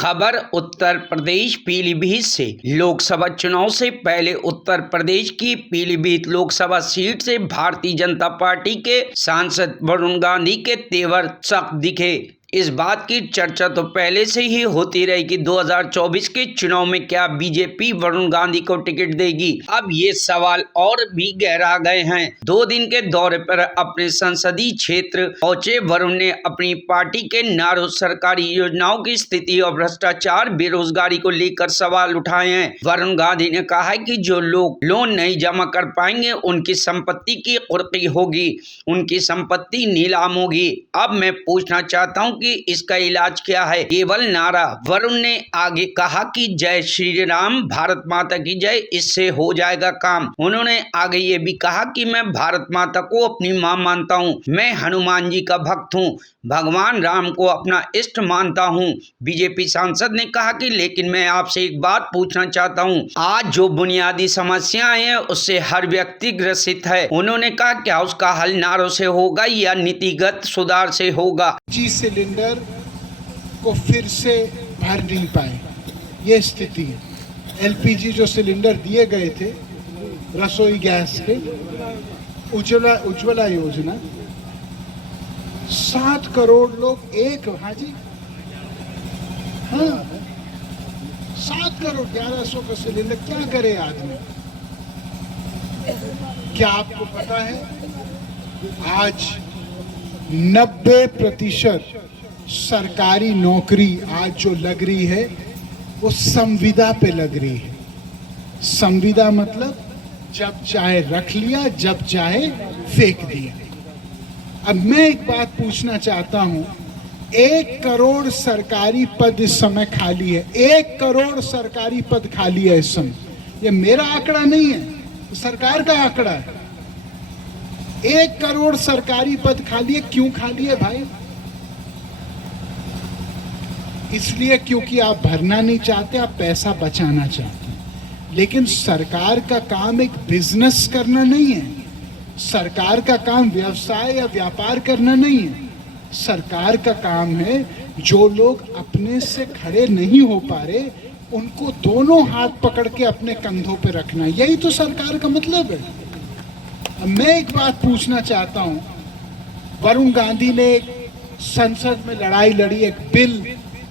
खबर उत्तर प्रदेश पीलीभीत से। लोकसभा चुनाव से पहले उत्तर प्रदेश की पीलीभीत लोकसभा सीट से भारतीय जनता पार्टी के सांसद वरुण गांधी के तेवर सख्त दिखे। इस बात की चर्चा तो पहले से ही होती रही कि 2024 के चुनाव में क्या बीजेपी वरुण गांधी को टिकट देगी। अब ये सवाल और भी गहरा गए हैं। 2 दिन के दौरे पर अपने संसदीय क्षेत्र पहुंचे वरुण ने अपनी पार्टी के नारों, सरकारी योजनाओं की स्थिति और भ्रष्टाचार, बेरोजगारी को लेकर सवाल उठाए हैं। वरुण गांधी ने कहा है कि जो लोग लोन नहीं जमा कर पाएंगे उनकी संपत्ति की कुर्की होगी, उनकी संपत्ति नीलाम होगी। अब मैं पूछना चाहता हूं कि इसका इलाज क्या है? केवल नारा। वरुण ने आगे कहा कि जय श्री राम, भारत माता की जय, इससे हो जाएगा काम। उन्होंने आगे ये भी कहा कि मैं भारत माता को अपनी मां मानता हूं, मैं हनुमान जी का भक्त हूं, भगवान राम को अपना इष्ट मानता हूं। बीजेपी सांसद ने कहा कि लेकिन मैं आपसे एक बात पूछना चाहता हूं, आज जो बुनियादी समस्याएं हैं उससे हर व्यक्ति ग्रसित है। उन्होंने कहा क्या उसका हल नारों से होगा या नीतिगत सुधार से होगा? सिलेंडर को फिर से भर नहीं पाए, ये स्थिति है। एलपीजी जो सिलेंडर दिए गए थे, रसोई गैस के, उज्ज्वला योजना, 7 करोड़ लोग एक, हाँ जी, हाँ, 7 करोड़ 1100 का सिलेंडर क्या करे आदमी? क्या आपको पता है आज 90% सरकारी नौकरी आज जो लग रही है वो संविदा पे लग रही है। संविदा मतलब जब चाहे रख लिया, जब चाहे फेंक दिया। अब मैं एक बात पूछना चाहता हूं, 1 करोड़ सरकारी पद इस समय खाली है। 1 करोड़ सरकारी पद खाली है इस समय। ये मेरा आंकड़ा नहीं है, सरकार का आंकड़ा है। 1 करोड़ सरकारी पद खाली है। क्यों खाली है भाई? इसलिए क्योंकि आप भरना नहीं चाहते, आप पैसा बचाना चाहते हैं। लेकिन सरकार का काम एक बिजनेस करना नहीं है, सरकार का काम व्यवसाय या व्यापार करना नहीं है। सरकार का काम है जो लोग अपने से खड़े नहीं हो पा रहे उनको दोनों हाथ पकड़ के अपने कंधों पे रखना। यही तो सरकार का मतलब है। मैं एक बात पूछना चाहता हूं, वरुण गांधी ने एक संसद में लड़ाई लड़ी, एक बिल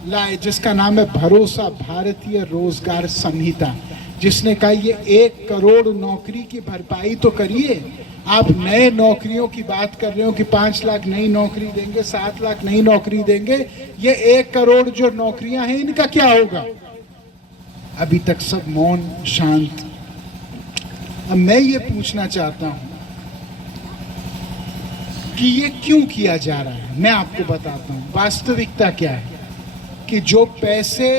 लाए जिसका नाम है भरोसा भारतीय रोजगार संहिता, जिसने कहा ये 1 करोड़ नौकरी की भरपाई तो करिए। आप नए नौकरियों की बात कर रहे हो कि 5 लाख नई नौकरी देंगे, 7 लाख नई नौकरी देंगे। ये 1 करोड़ जो नौकरियां हैं इनका क्या होगा? अभी तक सब मौन शांत। अब मैं ये पूछना चाहता हूं कि ये क्यों किया जा रहा है। मैं आपको बताता हूं वास्तविकता क्या है कि जो पैसे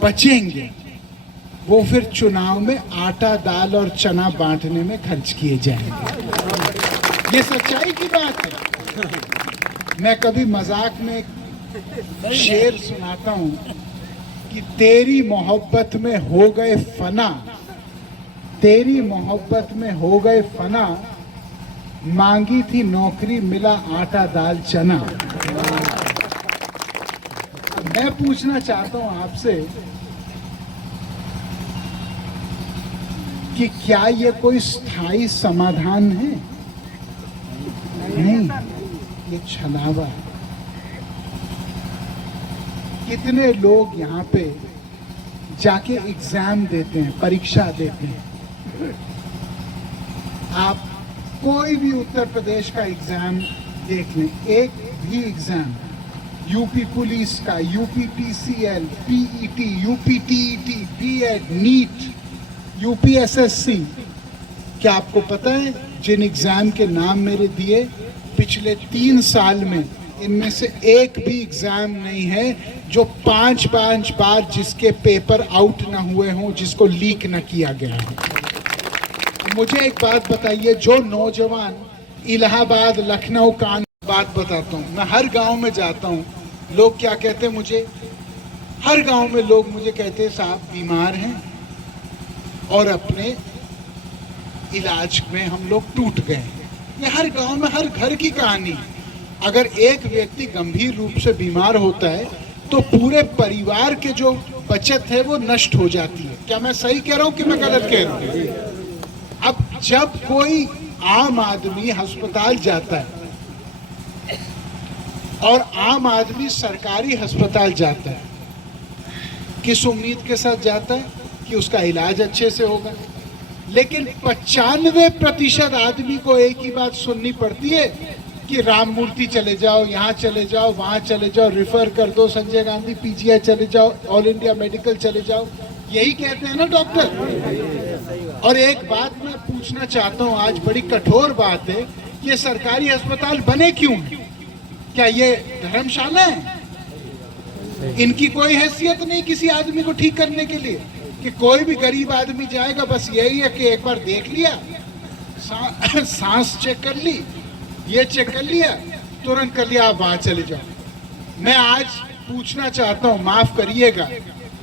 बचेंगे वो फिर चुनाव में आटा, दाल और चना बांटने में खर्च किए जाएंगे। ये सच्चाई की बात है। मैं कभी मजाक में एक शेर सुनाता हूं कि तेरी मोहब्बत में हो गए फना, तेरी मोहब्बत में हो गए फना, मांगी थी नौकरी मिला आटा दाल चना। मैं पूछना चाहता हूं आपसे कि क्या ये कोई स्थायी समाधान है? नहीं, ये छलावा है। कितने लोग यहाँ पे जाके एग्जाम देते हैं, परीक्षा देते हैं। आप कोई भी उत्तर प्रदेश का एग्जाम देख लें, एक भी एग्जाम, यूपी पुलिस का, UP PCL, PET, UP TET, BEd, NEET, UP SSC, क्या आपको पता है जिन एग्जाम के नाम मेरे दिए पिछले 3 साल में इनमें से एक भी एग्जाम नहीं है जो 5 बार जिसके पेपर आउट ना हुए हों, जिसको लीक ना किया गया हो। मुझे एक बात बताइए, जो नौजवान इलाहाबाद, लखनऊ, कानपुर, बात बताता हूँ, मैं हर गांव में जाता हूँ, लोग क्या कहते हैं मुझे, हर गांव में लोग मुझे कहते हैं साहब बीमार हैं और अपने इलाज में हम लोग टूट गए। ये हर गांव में, हर घर की कहानी है। अगर एक व्यक्ति गंभीर रूप से बीमार होता है तो पूरे परिवार के जो बचत है वो नष्ट हो जाती है। क्या मैं सही कह रहा हूं कि मैं गलत कह रहा हूं? अब जब कोई आम आदमी अस्पताल जाता है और आम आदमी सरकारी अस्पताल जाता है, किस उम्मीद के साथ जाता है कि उसका इलाज अच्छे से होगा, लेकिन 95% आदमी को एक ही बात सुननी पड़ती है कि राम मूर्ति चले जाओ, यहाँ चले जाओ, वहाँ चले जाओ, रिफर कर दो, संजय गांधी पीजीआई चले जाओ, ऑल इंडिया मेडिकल चले जाओ, यही कहते हैं ना डॉक्टर। और एक बात मैं पूछना चाहता हूँ, आज बड़ी कठोर बात है, ये सरकारी अस्पताल बने क्यों? क्या ये धर्मशाला है? इनकी कोई हैसियत नहीं किसी आदमी को ठीक करने के लिए कि कोई भी गरीब आदमी जाएगा, बस यही है कि एक बार देख लिया, सांस चेक कर ली, ये चेक कर लिया, तुरंत कर लिया, आप वहां चले जाओ। मैं आज पूछना चाहता हूं, माफ करिएगा,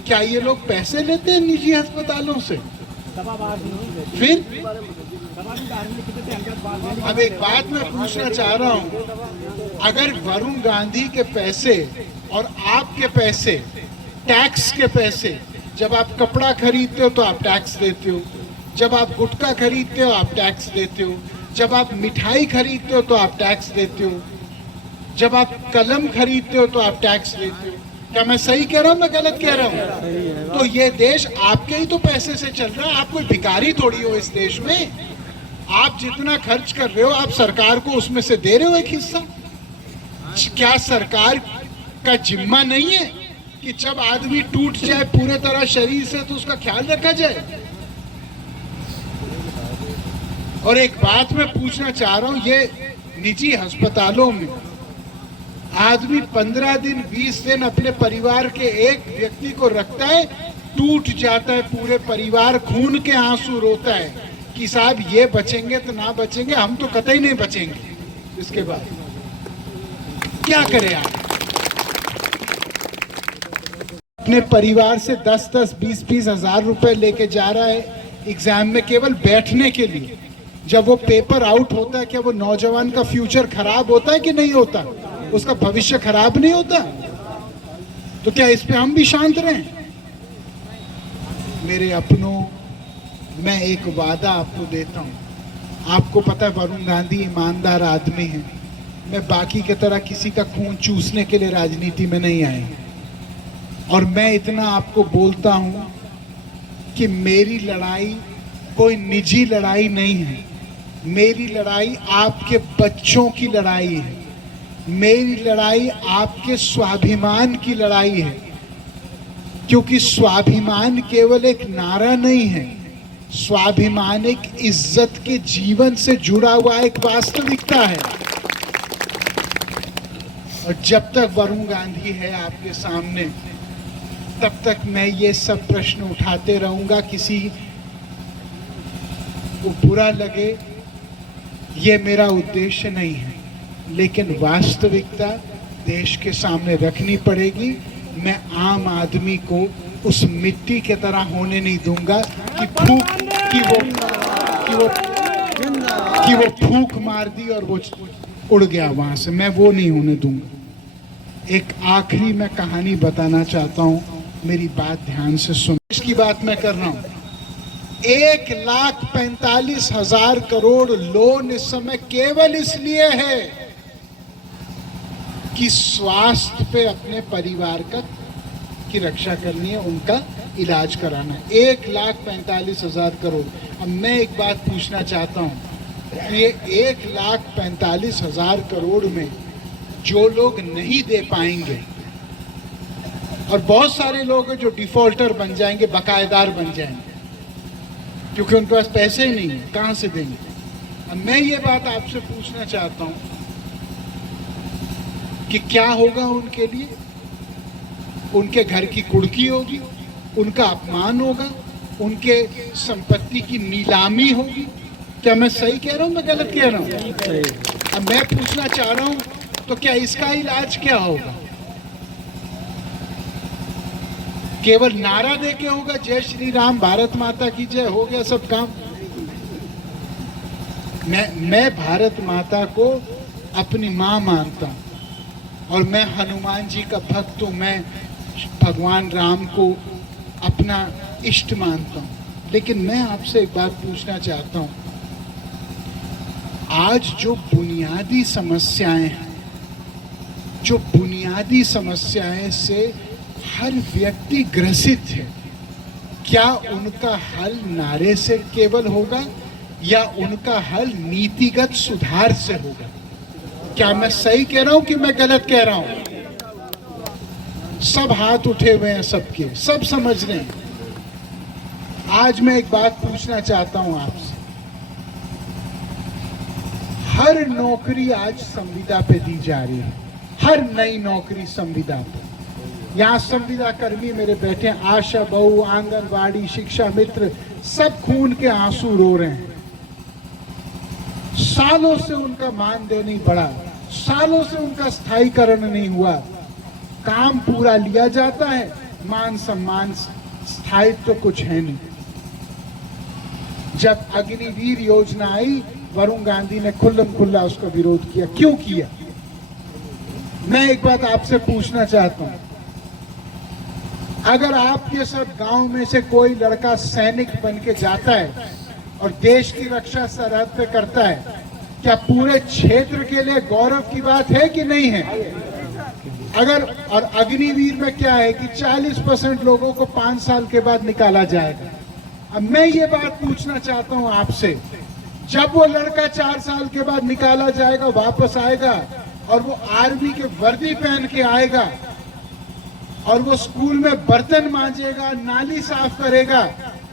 क्या ये लोग पैसे लेते हैं निजी अस्पतालों से? फिर अब एक बात मैं पूछना चाह रहा हूं, अगर वरुण गांधी के पैसे और आपके पैसे, टैक्स के पैसे, जब आप कपड़ा खरीदते हो तो आप टैक्स देते हो, जब आप गुटखा खरीदते हो आप टैक्स देते हो, जब आप मिठाई खरीदते हो तो आप टैक्स देते हो, जब आप कलम खरीदते हो तो आप टैक्स देते हो। क्या मैं सही कह रहा हूँ, मैं गलत कह रहा हूँ? तो ये देश आपके ही तो पैसे से चल रहा है, आप कोई भिखारी थोड़ी हो इस देश में। आप जितना खर्च कर रहे हो, आप सरकार को उसमें से दे रहे हो एक हिस्सा। क्या सरकार का जिम्मा नहीं है कि जब आदमी टूट जाए पूरे तरह शरीर से तो उसका ख्याल रखा जाए? और एक बात मैं पूछना चाह रहा हूं, ये निजी अस्पतालों में आदमी 15 दिन 20 दिन अपने परिवार के एक व्यक्ति को रखता है, टूट जाता है पूरे परिवार, खून के आंसू रोता है कि साहब ये बचेंगे तो ना बचेंगे, हम तो कतई नहीं बचेंगे। इसके बाद क्या करें आप? अपने परिवार से 10-10, 20-20 हजार रुपए लेके जा रहा है एग्जाम में केवल बैठने के लिए। जब वो पेपर आउट होता है, क्या वो नौजवान का फ्यूचर खराब होता है कि नहीं होता? उसका भविष्य खराब नहीं होता? तो क्या इस पे हम भी शांत रहें? मेरे अपनों, मैं एक वादा आपको देता हूं। आपको पता है वरुण गांधी ईमानदार आदमी है। मैं बाकी की तरह किसी का खून चूसने के लिए राजनीति में नहीं आया, और मैं इतना आपको बोलता हूं कि मेरी लड़ाई कोई निजी लड़ाई नहीं है। मेरी लड़ाई आपके बच्चों की लड़ाई है। मेरी लड़ाई आपके स्वाभिमान की लड़ाई है, क्योंकि स्वाभिमान केवल एक नारा नहीं है, स्वाभिमान एक इज्जत के जीवन से जुड़ा हुआ एक वास्तविकता है। और जब तक वरुण गांधी है आपके सामने, तब तक मैं ये सब प्रश्न उठाते रहूंगा। किसी को बुरा लगे, ये मेरा उद्देश्य नहीं है, लेकिन वास्तविकता देश के सामने रखनी पड़ेगी। मैं आम आदमी को उस मिट्टी की तरह होने नहीं दूंगा कि वो फूंक मार दी और वो उड़ गया वहां से। मैं वो नहीं होने दूंगा। एक आखिरी मैं कहानी बताना चाहता हूं, मेरी बात ध्यान से सुनो। इसकी बात मैं कर रहा हूं। 1,45,000 करोड़ लोन इस समय केवल इसलिए है कि स्वास्थ्य पे अपने परिवार की रक्षा करनी है, उनका इलाज कराना है। 1,45,000 करोड़। अब मैं एक बात पूछना चाहता हूँ, ये 1,45,000 करोड़ में जो लोग नहीं दे पाएंगे, और बहुत सारे लोग हैं जो डिफॉल्टर बन जाएंगे, बकायेदार बन जाएंगे, क्योंकि उनके पास पैसे ही नहीं है, कहां से देंगे? अब मैं ये बात आपसे पूछना चाहता हूं कि क्या होगा उनके लिए? उनके घर की कुर्की होगी, उनका अपमान होगा, उनके संपत्ति की नीलामी होगी। क्या मैं सही कह रहा हूं, मैं गलत कह रहा हूं? अब मैं पूछना चाह रहा हूं, तो क्या इसका इलाज क्या होगा? केवल नारा देके होगा, जय श्री राम, भारत माता की जय, हो गया सब काम? मैं भारत माता को अपनी मां मानता हूं, और मैं हनुमान जी का भक्त हूँ, मैं भगवान राम को अपना इष्ट मानता हूँ। लेकिन मैं आपसे एक बात पूछना चाहता हूँ, आज जो बुनियादी समस्याएं हैं, जो बुनियादी समस्याएं से हर व्यक्ति ग्रसित है, क्या उनका हल नारे से केवल होगा या उनका हल नीतिगत सुधार से होगा? क्या मैं सही कह रहा हूं कि मैं गलत कह रहा हूं? सब हाथ उठे हुए हैं, सबके, सब समझ रहे हैं। आज मैं एक बात पूछना चाहता हूं आपसे। हर नौकरी आज संविदा पे दी जा रही है, हर नई नौकरी संविदा पे। यहाँ संविदा कर्मी मेरे बैठे हैं, आशा बहू, आंगनवाड़ी, शिक्षा मित्र, सब खून के आंसू रो रहे हैं। सालों से उनका मानदेय नहीं बढ़ा, सालों से उनका स्थायीकरण नहीं हुआ। काम पूरा लिया जाता है, मान सम्मान स्थायित्व तो कुछ है नहीं। जब अग्निवीर योजना आई, वरुण गांधी ने खुल्लम खुल्ला उसका विरोध किया। क्यों किया? मैं एक बात आपसे पूछना चाहता हूं, अगर आपके सब गांव में से कोई लड़का सैनिक बन के जाता है और देश की रक्षा सरहद पे करता है, क्या पूरे क्षेत्र के लिए गौरव की बात है कि नहीं है? अगर, और अग्निवीर में क्या है कि 40% लोगों को 5 साल के बाद निकाला जाएगा। अब मैं ये बात पूछना चाहता हूं आपसे, जब वो लड़का 4 साल के बाद निकाला जाएगा, वापस आएगा और वो आर्मी के वर्दी पहन के आएगा और वो स्कूल में बर्तन मांजेगा, नाली साफ करेगा,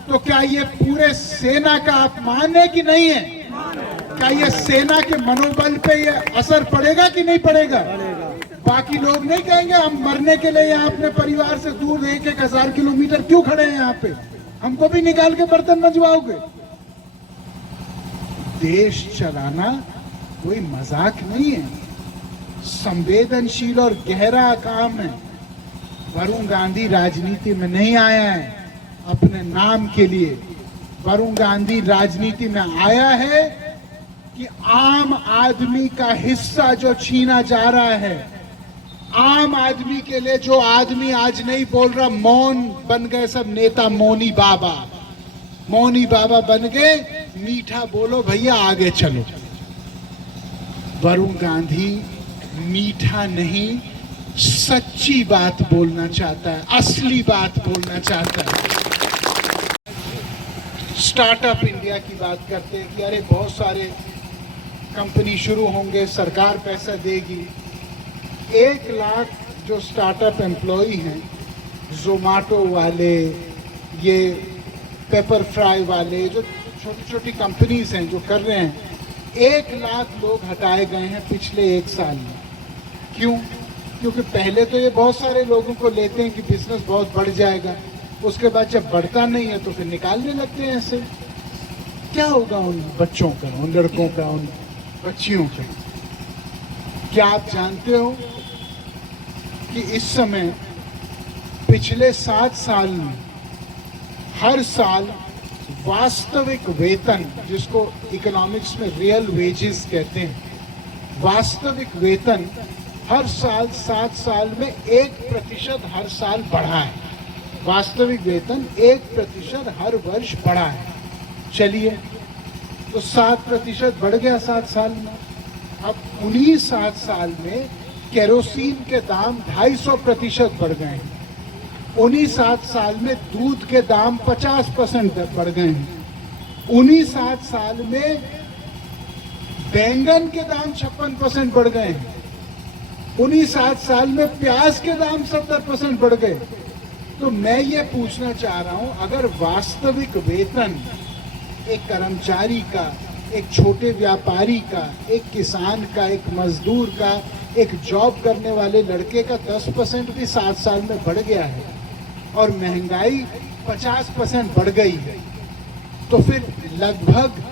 तो क्या ये पूरे सेना का अपमान है कि नहीं है? क्या ये सेना के मनोबल पे ये असर पड़ेगा कि नहीं पड़ेगा? बाकी लोग नहीं कहेंगे हम मरने के लिए यहाँ अपने परिवार से दूर 1,000 किलोमीटर क्यों खड़े हैं यहाँ पे, हमको भी निकाल के बर्तन मंजवाओगे? देश चलाना कोई मजाक नहीं है, संवेदनशील और गहरा काम है। वरुण गांधी राजनीति में नहीं आया है अपने नाम के लिए। वरुण गांधी राजनीति में आया है कि आम आदमी का हिस्सा जो छीना जा रहा है, आम आदमी के लिए जो आदमी आज नहीं बोल रहा, मौन बन गए सब नेता, मौनी बाबा, मौनी बाबा बन गए, मीठा बोलो भैया आगे चलो। वरुण गांधी मीठा नहीं, सच्ची बात बोलना चाहता है, असली बात बोलना चाहता है। स्टार्टअप इंडिया की बात करते हैं कि अरे बहुत सारे कंपनी शुरू होंगे, सरकार पैसा देगी। 1 लाख जो स्टार्टअप एम्प्लॉई हैं, जोमेटो वाले, ये पेपर फ्राई वाले, जो छोटी छोटी कंपनीज हैं जो कर रहे हैं, 1 लाख लोग हटाए गए हैं पिछले 1 साल में। क्यों? क्योंकि पहले तो ये बहुत सारे लोगों को लेते हैं कि बिजनेस बहुत बढ़ जाएगा, उसके बाद जब बढ़ता नहीं है तो फिर निकालने लगते हैं ऐसे। क्या होगा उन बच्चों का, उन लड़कों का, उन बच्चियों का? क्या आप जानते हो कि इस समय पिछले 7 साल में हर साल वास्तविक वेतन, जिसको इकोनॉमिक्स में रियल वेजेस कहते हैं, वास्तविक वेतन हर साल 7 साल में 1% हर साल बढ़ा है। वास्तविक वेतन 1% हर वर्ष बढ़ा है। चलिए, तो 7% बढ़ गया 7 साल में। अब उन्हीं 7 साल में केरोसिन के दाम 250% बढ़ गए हैं। उन्हीं 7 साल में दूध के दाम 50% बढ़ गए हैं। उन्हीं 7 साल में बैंगन के दाम 56% बढ़ गए हैं। उन्हीं 7 साल में प्याज के दाम 70% बढ़ गए। तो मैं ये पूछना चाह रहा हूं, अगर वास्तविक वेतन एक कर्मचारी का, एक छोटे व्यापारी का, एक किसान का, एक मजदूर का, एक जॉब करने वाले लड़के का 10% भी 7 साल में बढ़ गया है और महंगाई 50% बढ़ गई है, तो फिर लगभग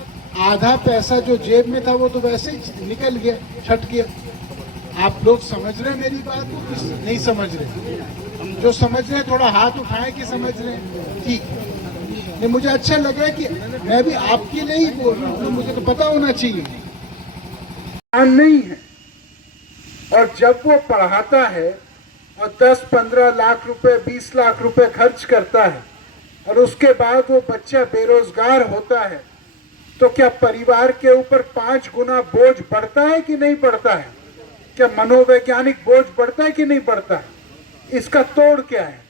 आधा पैसा जो जेब में था वो तो वैसे ही निकल गया, छट गया। आप लोग समझ रहे हैं मेरी बात को? नहीं समझ रहे? जो समझ रहे हैं थोड़ा हाथ उठाएं कि समझ रहे हैं। ठीक है, मुझे अच्छा लग रहा है कि मैं भी आपके लिए ही बोल रहा हूँ, मुझे तो पता होना चाहिए। नहीं है और जब वो पढ़ाता है और 10-15 लाख रुपए 20 लाख रुपए खर्च करता है और उसके बाद वो बच्चा बेरोजगार होता है, तो क्या परिवार के ऊपर 5 गुना बोझ बढ़ता है कि नहीं बढ़ता है? क्या मनोवैज्ञानिक बोझ बढ़ता है कि नहीं बढ़ता है? इसका तोड़ क्या है?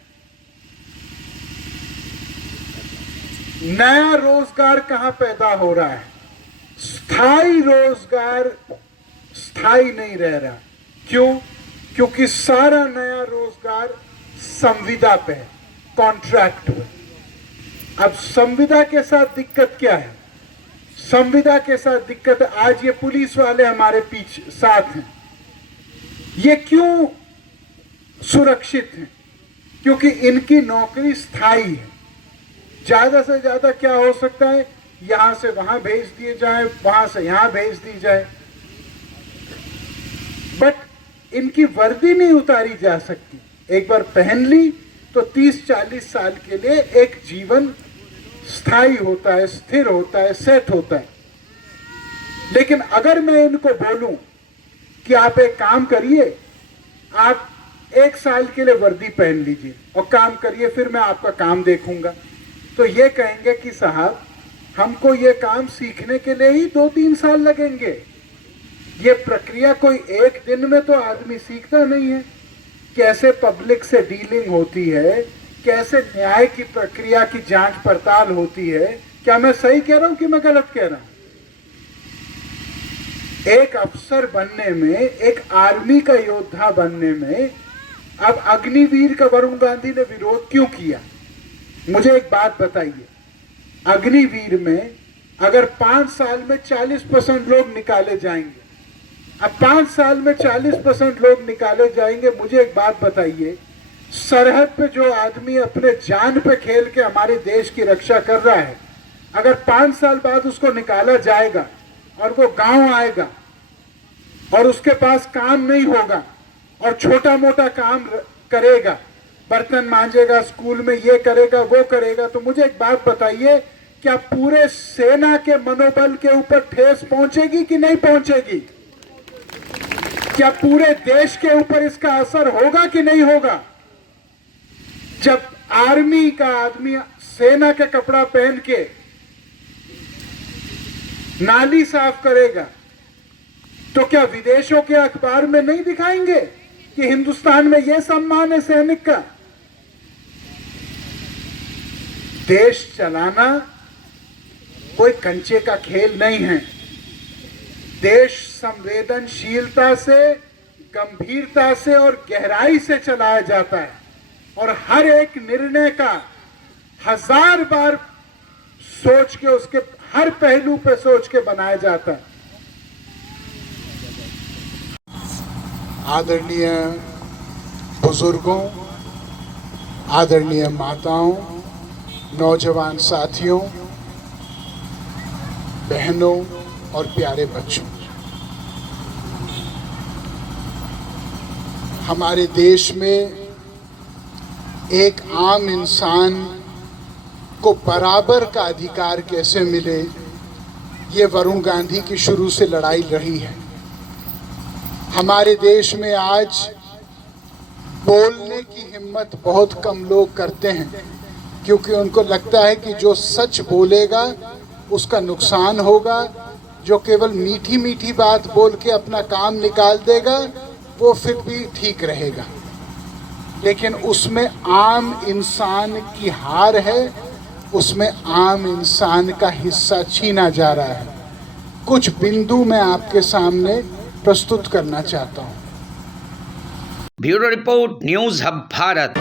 नया रोजगार कहां पैदा हो रहा है? स्थायी रोजगार स्थायी नहीं रह रहा। क्यों? क्योंकि सारा नया रोजगार संविदा पे है, कॉन्ट्रैक्ट पे। अब संविदा के साथ दिक्कत क्या है? संविदा के साथ दिक्कत, आज ये पुलिस वाले हमारे पीछे साथ हैं, ये क्यों सुरक्षित हैं? क्योंकि इनकी नौकरी स्थायी है। ज्यादा से ज्यादा क्या हो सकता है? यहां से वहां भेज दिए जाए, वहां से यहां भेज दी जाए, बट इनकी वर्दी नहीं उतारी जा सकती। एक बार पहन ली तो 30-40 साल के लिए एक जीवन स्थायी होता है, स्थिर होता है, सेट होता है। लेकिन अगर मैं इनको बोलूं कि आप एक काम करिए, आप 1 साल के लिए वर्दी पहन लीजिए और काम करिए, फिर मैं आपका काम देखूंगा, तो ये कहेंगे कि साहब हमको ये काम सीखने के लिए ही 2-3 साल लगेंगे। ये प्रक्रिया कोई एक दिन में तो आदमी सीखता नहीं है। कैसे पब्लिक से डीलिंग होती है, कैसे न्याय की प्रक्रिया की जांच पड़ताल होती है। क्या मैं सही कह रहा हूं कि मैं गलत कह रहा हूं? एक अफसर बनने में, एक आर्मी का योद्धा बनने में, अब अग्निवीर का वरुण गांधी ने विरोध क्यों किया? मुझे एक बात बताइए, अग्निवीर में अगर 5 साल में 40% लोग निकाले जाएंगे, अब 5 साल में 40% लोग निकाले जाएंगे, मुझे एक बात बताइए, सरहद पे जो आदमी अपने जान पे खेल के हमारे देश की रक्षा कर रहा है, अगर 5 साल बाद उसको निकाला जाएगा और वो गांव आएगा और उसके पास काम नहीं होगा और छोटा मोटा काम करेगा, बर्तन मांजेगा, स्कूल में ये करेगा वो करेगा, तो मुझे एक बात बताइए, क्या पूरे सेना के मनोबल के ऊपर ठेस पहुंचेगी कि नहीं पहुंचेगी? क्या पूरे देश के ऊपर इसका असर होगा कि नहीं होगा? जब आर्मी का आदमी सेना के कपड़ा पहन के नाली साफ करेगा, तो क्या विदेशों के अखबार में नहीं दिखाएंगे कि हिंदुस्तान में यह सम्मान है सैनिक का? देश चलाना कोई कंचे का खेल नहीं है। देश संवेदनशीलता से, गंभीरता से और गहराई से चलाया जाता है और हर एक निर्णय का 1000 बार सोच के, उसके हर पहलू पे सोच के बनाया जाता है। आदरणीय बुजुर्गों, आदरणीय माताओं, नौजवान साथियों, बहनों और प्यारे बच्चों, हमारे देश में एक आम इंसान को बराबर का अधिकार कैसे मिले, ये वरुण गांधी की शुरू से लड़ाई रही है। हमारे देश में आज बोलने की हिम्मत बहुत कम लोग करते हैं, क्योंकि उनको लगता है कि जो सच बोलेगा उसका नुकसान होगा, जो केवल मीठी मीठी बात बोल के अपना काम निकाल देगा वो फिर भी ठीक रहेगा। लेकिन उसमें आम इंसान की हार है, उसमें आम इंसान का हिस्सा छीना जा रहा है। कुछ बिंदु मैं आपके सामने प्रस्तुत करना चाहता हूँ। Bureau report, news hub Bharat.